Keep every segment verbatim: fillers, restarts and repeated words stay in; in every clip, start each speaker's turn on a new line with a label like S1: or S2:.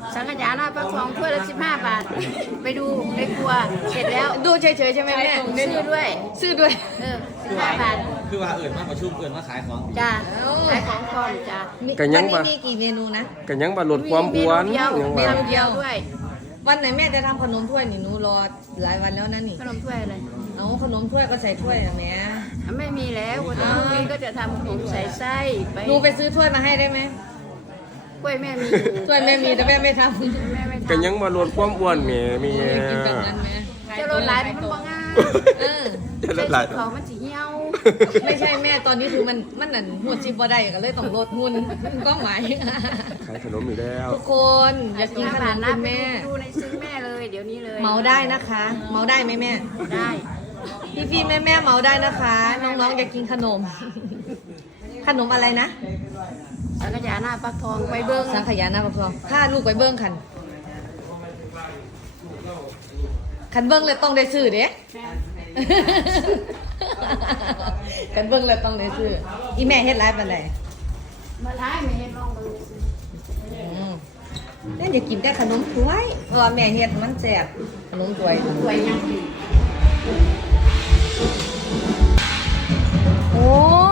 S1: สังขยาหน้าปักทองถ้วยละสิบห้าบาทไปดูในครัวเสร็จแล้ว
S2: ดูเฉยๆใช่ไหมแม่
S1: ซื้อด้วย
S2: ซื้อด้วย
S1: เออสิบห้าบาท
S3: คือว่าเอิญมากกว่าชุ่มเอิญมาขายของ
S1: จ้าขายของก่อนจ้า
S4: กันยัง
S2: วัน
S4: ปะ
S2: นี้มีกี่เมนูนะ
S4: กันยังบาลดความอ้วน
S1: เดียว
S4: ยัง
S1: เม
S4: ว่า
S1: นูเดียวด้วย
S2: วันไหนแม่จะทำขนมถ้วยนี่หนูรอหลายวันแล้วนะนี่
S1: ขนมถ้วยอะไร
S2: เอาขนมถ้วยก็ใส่ถ้วยอะแม่
S1: ไม่มีแล้ววันนี้พรุ่งนี้ก็จะทำขนมใส่ไส้ไป
S2: หนูไปซื้อถ้วยมาให้ได้ไหม
S1: กล้วยแม่มีอยู่
S2: ถ้วยแม่มีแต่แม่ไม่ทำ
S1: แม่ไม่
S4: กัน
S1: ทำ
S4: ยังบาลดความอ้วนแหม่มี
S2: กินแบบนั้นไหม
S1: จะลดหลายมันบ่ง่าย
S2: เออ
S4: จะลดหลาย
S1: ของมันสิเหี่ยว
S2: ไม่ใช่แม่ตอนนี้คือมันมันนั่นหัวชิบบ่ได้ก็เลยต้องลดหุ่นก็หมาย
S4: ขายขนมอยู่แล้ว
S2: ทุกคนอยากกินขนม
S1: นะ
S2: คุณ
S1: ไป
S2: แม่
S1: ดูในซื้อแม่เลยเดี๋ยวนี้เลย
S2: เมาได้นะคะ เมาได้ไหมแม่
S1: ได้
S2: พี่พี่แม่แม่ๆเมาได้นะคะ น้องๆอยากกินขนม ขนมอะไรนะ
S1: สังขยาหน้าปักทองไปเบิ้ง
S2: สังขยาหน้าปกครองถ้าลูกไปเบิ้งคันคันเบิ้งเลยต้องได้ซื้อเด้คันเบิ้งเลยต้องได้ซื้ออีแม่เฮ็ดไรปานใด
S1: มาท้ายไม่เห็นลองดู
S2: อืมแม่อยากกินแต่ขนมถ้วยเพราะว่าแม่เฮ็ดมันแซ่บขนมถ้วย
S1: สวยยังดี
S2: โอ้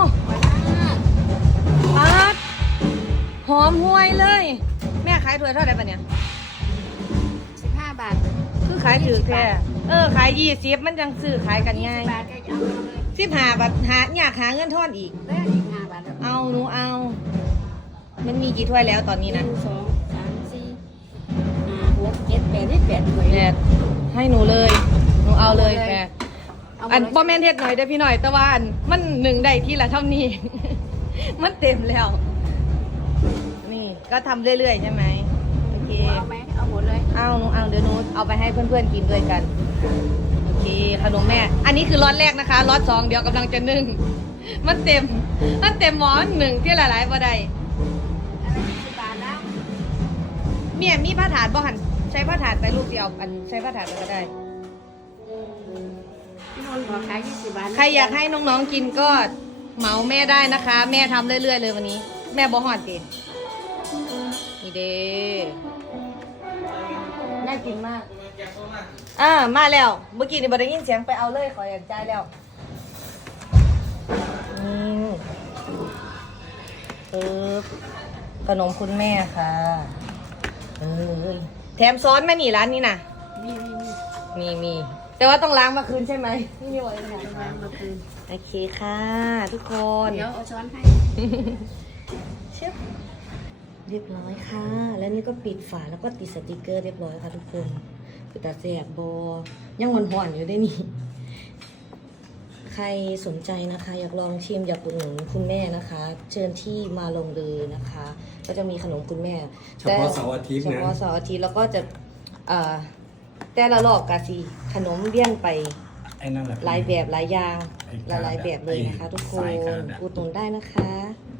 S2: ปัดหอมห่วยเลย แม่ขายถ้วยเท่าไหร่ปะเนี่ย
S1: สิบห้าบาท
S2: คือขายถือแค่เออขายยี่สิบมันจังซื้อขายกันง่าย
S1: บาทก็จะเอาเลย
S2: สิบห้าบาทหาอยากหาเงินทอนอีก
S1: แล้วอีกห้าบาท
S2: เอาหนูเอา มันมีกี่ถ้วยแล้วตอนนี้
S1: ห
S2: นะ
S1: นึ่งสองสามสี่ห้าหกเจ็ดแปดนี่แปดหน่วย
S2: แปดให้หนูเลย หนูเอาเลยแปด
S1: เอา
S2: อันบอแมนเทศหน่อยได้อพี่หน่อยแต่ว่าอันมันหนึ่งได้ที่ละเท่านี้ มันเต็มแล้ว นี่ก็ทำเรื่อยๆใช่ไหมโอเค
S1: เอาไหมเอาหมดเลย
S2: เอาหนูเอาเดี๋ยวหนูเอาไปให้เพื่อนๆกินด้วยกัน โอเคขนมแม่ อันนี้คือล็อตแรกนะคะล็อตสองเดี๋ยวกำลังจะนึ่ง มันเต็ม มันเต็มหมอนหนึ่งที่หลายๆบ่ได้
S1: อะไรสิบบาทแล้ว
S2: เมียมีผ้าถาดบ่หันใช้ผ้าถาดไปลูกเดียวอันใช้ผ้าถาดไปก็ได้
S1: พี่นนท์ขอขายยี่สิบบาท
S2: ใครอยากให้น้องๆกินก็เหมาแม่ได้นะคะ แม่ทำเรื่อยๆเลยวันนี้ แม่บ่หอดเด็ดนี่เด้น่ากินมากอ่ามาแล้วเมื่อกี้นี่บ่ได้ยินเสียงไปเอาเลยขออยากจ่ายแล้วนี่ปึ๊บขนมคุณแม่ค่ะเอ้ยแถมซ้อนแม่นี่ร้านนี้น่ะ
S1: มีมีมี
S2: มีมีแต่ว่าต้องล้างมาคืนใช่ไหมนี่มีวันไหน
S1: เอามาคืน
S2: โอเคค่ะ ทุกคน
S1: เดี๋ยวเอาช้อนให้
S2: เชฟเรียบร้อยค่ะ แล้วนี่ก็ปิดฝาแล้วก็ติดสติกเกอร์เรียบร้อยค่ะทุกคนคือตาแสบบอยังหวานๆอยู่ได้นี่ ใครสนใจนะคะ อยากลองชิมอยากอุดหนุนคุณแม่นะคะ เชิญที่มาลงเลยนะคะ ก็จะมีขนมคุณแม่
S4: เฉพาะเสาร์อาทิตย์
S2: เฉ
S4: นะ
S2: พาะเสาร์อาทิตย์แล้วก็จะเอ่อแต่ละรอบกาซีขนมเลี่ยนไป
S4: ไอ้นั่นแหละ
S2: หลายแบบหลายอย่าง
S4: ไอ้
S2: ห
S4: การ์ด
S2: ลายๆแบบเลยนะคะ ทุกคน
S4: สายการ์ดอะ
S2: อุดหนุนได้นะคะ